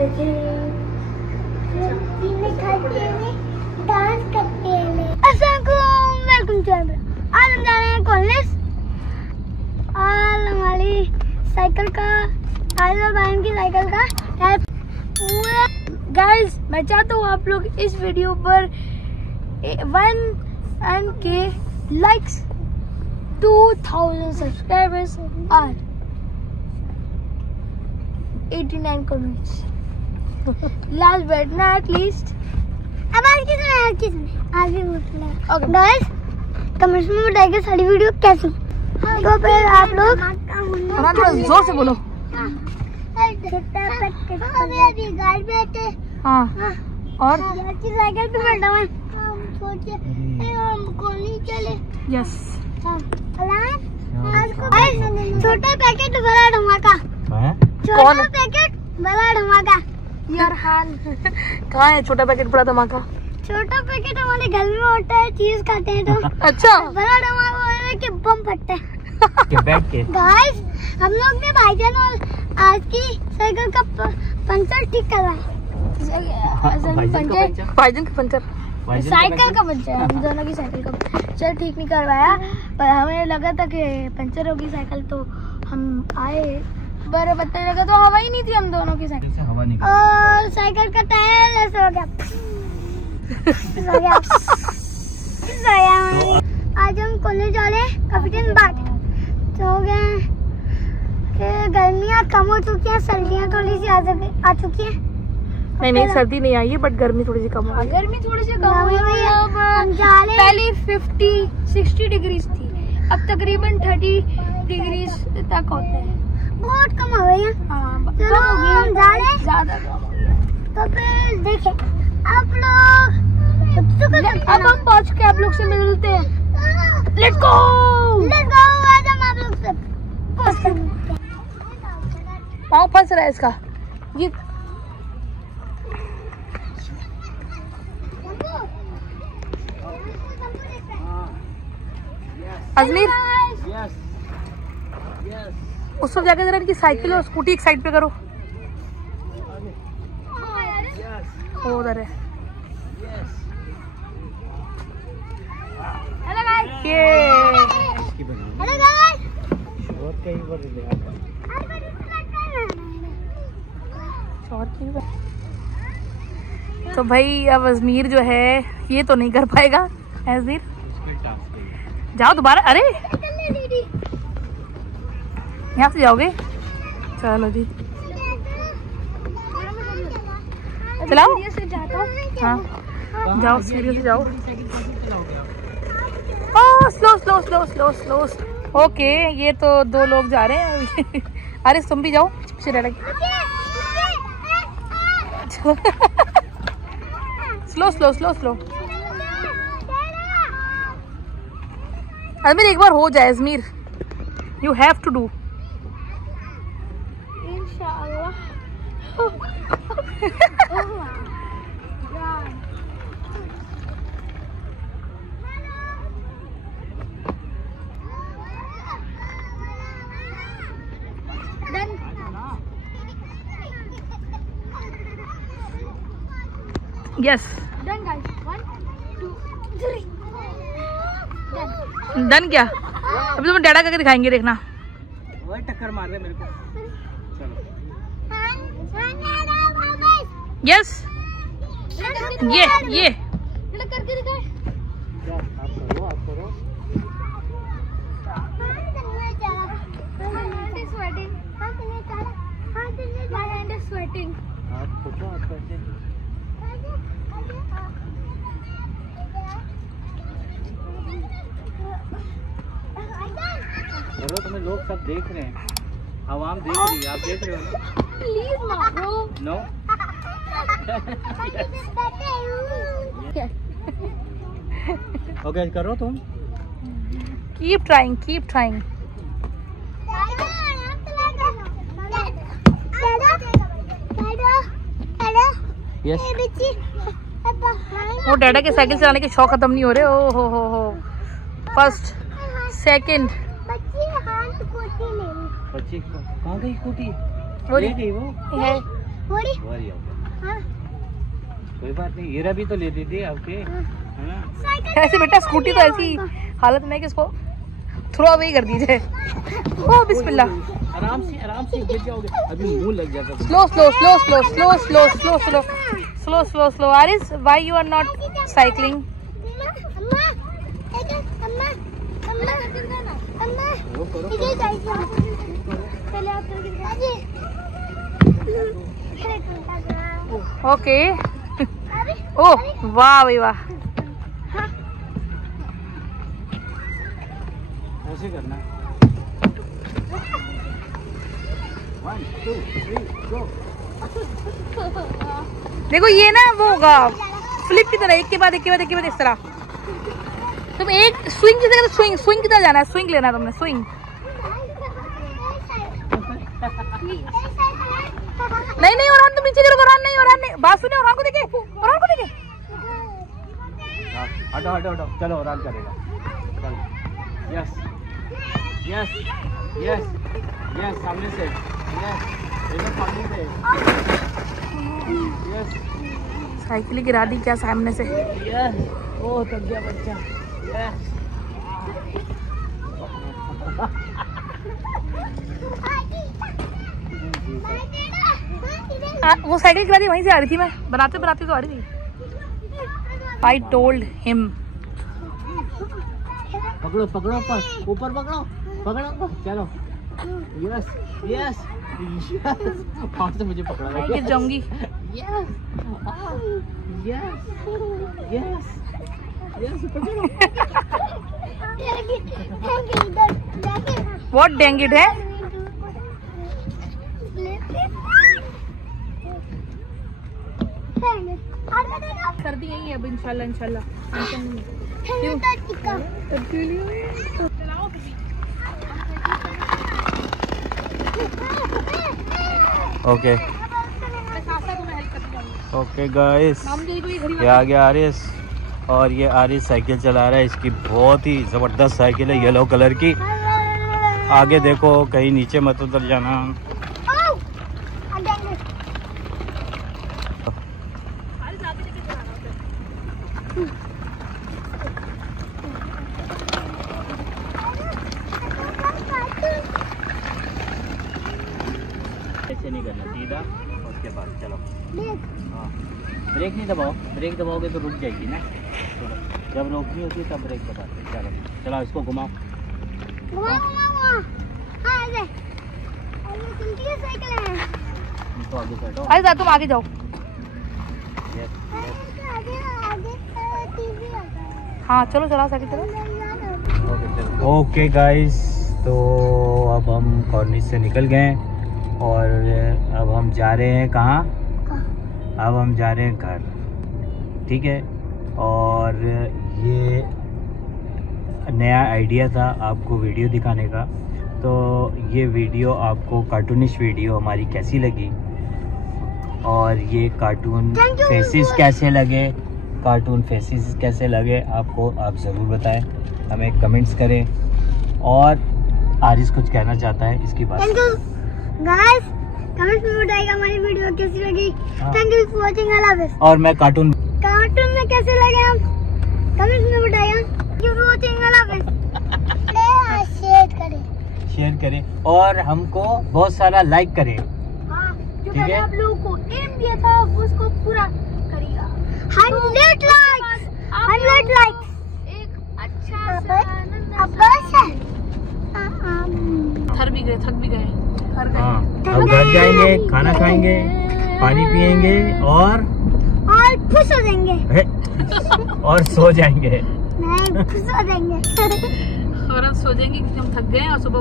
रहे थे, डांस करते हैं। वेलकम टू, आज हम जा रहे हैं कॉलेज और हमारी साइकिल का, आज बहन की साइकिल का गाइस, मैं चाहता हूँ आप लोग इस वीडियो पर 1K लाइक्स, 2000 सब्सक्राइबर्स और 89 comments. Last but not least, अब आज भी बोलते गाइस, कमेंट्स में बताइए सारी वीडियो कैसी। तो फिर आप लोग जोर से बोलो। हाँ, और साइकिल पे बैठा हुआ, हम सोचे हमको नहीं चले। यस, छोटा पैकेट बड़ा धमाका, छोटा पैकेट बड़ा धमाका। यार हाल कहाँ है छोटा पैकेट बड़ा धमाका? छोटा पैकेट हमारे घर में होता है, चीज खाते हैं तो। अच्छा, बड़ा धमाका कि बम फटता है। गाइस, हम लोग ने भाईजान और आज की साइकिल का पंचर ठीक करा है। भाईजान का पंचर, साइकिल का पंचर, हम दोनों की साइकिल का पंचर ठीक नहीं करवाया, पर हमें लगा था कि पंचर होगी साइकिल, तो हम आए, पर पता लगा तो हवा ही नहीं थी हम दोनों की साइकिल से, हवा नहीं। और साइकिल का टायर ऐसा हो गया, आज हम कॉलेज जा रहे हैं काफी दिन बाद, तो हो गया कि गर्मियाँ कम हो चुकी हैं, सर्दियाँ थोड़ी सी आ चुकी हैं। नहीं सर्दी नहीं आई है, बट गर्मी थोड़ी सी कम हो गई। गर्मी थोड़ी सी कम हुई है। पहले 50-60 डिग्री थी, अब तकरीबन 30 डिग्री तक होता है। बहुत कम हो गई है। चलो हम जा रहे हैं, ज्यादा कम हो गया। तो फिर देखें आप लोग, अब हम पहुंच के आप लोग से मिलते हैं। लेट्स गो, आज हम आप लोग से पाँव फंस रहा है इसका ये। अजमीर, उस सब जाकर जरा इनकी साइकिल और स्कूटी एक साइड पे करो। वो उधर है। हेलो गाइस, हेलो गाइस, तो भाई अब अजमीर जो है ये तो नहीं कर पाएगा। अजमीर जाओ दोबारा, अरे यहाँ से जाओगे? चलो जी, चलाओ। हाँ जाओ, सीढ़ी से जाओ। Slow slow slow slow slow. Okay, ये तो दो लोग जा रहे हैं। अरे तुम भी जाओ पीछे रह लगे। Slow slow slow slow. Ajmer एक बार हो जाए, Ajmer you have to do. इंशाअल्लाह। Yes, done guys, 1 2 3 done. क्या अभी तुम्हें डैडा करके दिखाएंगे, देखना। वही टक्कर मार रहे मेरे को। चलो यस, ये करके दिखाए। आप करो। चलो, तुम्हें लोग सब देख रहे हैं, आवाम देख रही है, आप देख रहे हो। प्लीज मारो। नो। ओके, करो तुम। Keep trying, keep trying. Yes. वो डैडा के साइकिल चलाने के शौक खत्म नहीं हो रहे। ओ हो। First, second. बच्ची कहाँ गई स्कूटी? वो ले गई वो। है वही हो गया। कोई बात नहीं, हीरा भी तो ले दी थी आपके। ऐसे बेटा स्कूटी तो ऐसी हालत में है कि इसको थ्रो अवे कर दीजिए। ओ बिस्मिल्लाह, आराम से गिर जाओगे, अभी मुंह लग जाता है। Slow slow slow slow slow slow slow slow slow slow slow. Aris, why you are not cycling? Okay. ओह वाह भाई वाह। ऐसे करना। 1 2 3 गो। देखो ये ना वो होगा फ्लिप की तरह, एक के बाद एक के बाद एक के बाद इस तरह। तुम एक स्विंग की तरह, स्विंग स्विंग की तरह जाना है, स्विंग लेना है तुमने, स्विंग। नहीं नहीं और तुम नीचे गिरो, और नहीं बात सुने, और को देखे, और को देखे। हटो हटो हटो, चलो और करेगा। चलो यस यस यस यस, सामने से यस, इधर सामने से यस। साइकिल गिरा दी क्या सामने से? यस, ओ थक गया बच्चा। यस वो साइकिल गिरा दी, वहीं से आ रही थी मैं, बनाते बनाते तो आ रही थी। I told him. पकड़ो पकड़ो, ऊपर पकड़ो पकड़ो, चलो यस यस यस। कौन से मुझे पकड़ा? मैं गिर जाऊंगी। यस यस यस यस, पकड़ो। What dang it है? कर दी यही अब इंशाल्लाह इंशाल्लाह। ओके ओके गाइस, ये आ गया आरिस, और ये आरिस साइकिल चला रहा है। इसकी बहुत ही ज़बरदस्त साइकिल है, येलो कलर की। आगे देखो, कहीं नीचे मत उतर जाना। ऐसे नहीं करना, सीधा उसके बाद चलो। हाँ, ब्रेक नहीं दबाओ, ब्रेक दबाओगे तो रुक जाएगी ना। जब रोकनी होती है तब ब्रेक दबाते। चलो चलो, इसको घुमाओ। इसको आगे बैठो। अरे जा, तुम आगे जाओ। हाँ चलो, चला साइकिल चलो। ओके गाइस, तो अब हम कॉर्निश से निकल गए और अब हम जा रहे हैं कहाँ? अब हम जा रहे हैं घर, ठीक है। और ये नया आइडिया था आपको वीडियो दिखाने का, तो ये वीडियो आपको कार्टूनिश वीडियो हमारी कैसी लगी, और ये कार्टून फेसेस कैसे लगे, कार्टून फेसेस कैसे लगे आपको, आप ज़रूर बताएं, हमें कमेंट्स करें। और आरिस कुछ कहना चाहता है इसकी बात। गाइस, कमेंट्स में बताइएगा हमारी वीडियो कैसी लगी। थैंक यू फॉर वाचिंग, अल्लाह हाफिज़। और मैं कार्टून में कैसे लगे हम कमेंट्स में बताइएगा। थैंक यू फॉर वाचिंग, अल्लाह हाफिज़। शेयर करें और हमको बहुत सारा लाइक करें। हाँ, जो ठीक मैंने है? आप लोगों को एम दिया था उसको पूरा करिएगा। 100 लाइक्स, 100 लाइक्स। एक अच्छा थक भी गए हाँ, अब घर जाएंगे, खाना खाएंगे, पानी पिएंगे और खुश हो जाएंगे। और सो जाएंगे। नहीं, खुश हो जाएंगे। और हम सो जाएंगे क्योंकि हम थक गए और सुबह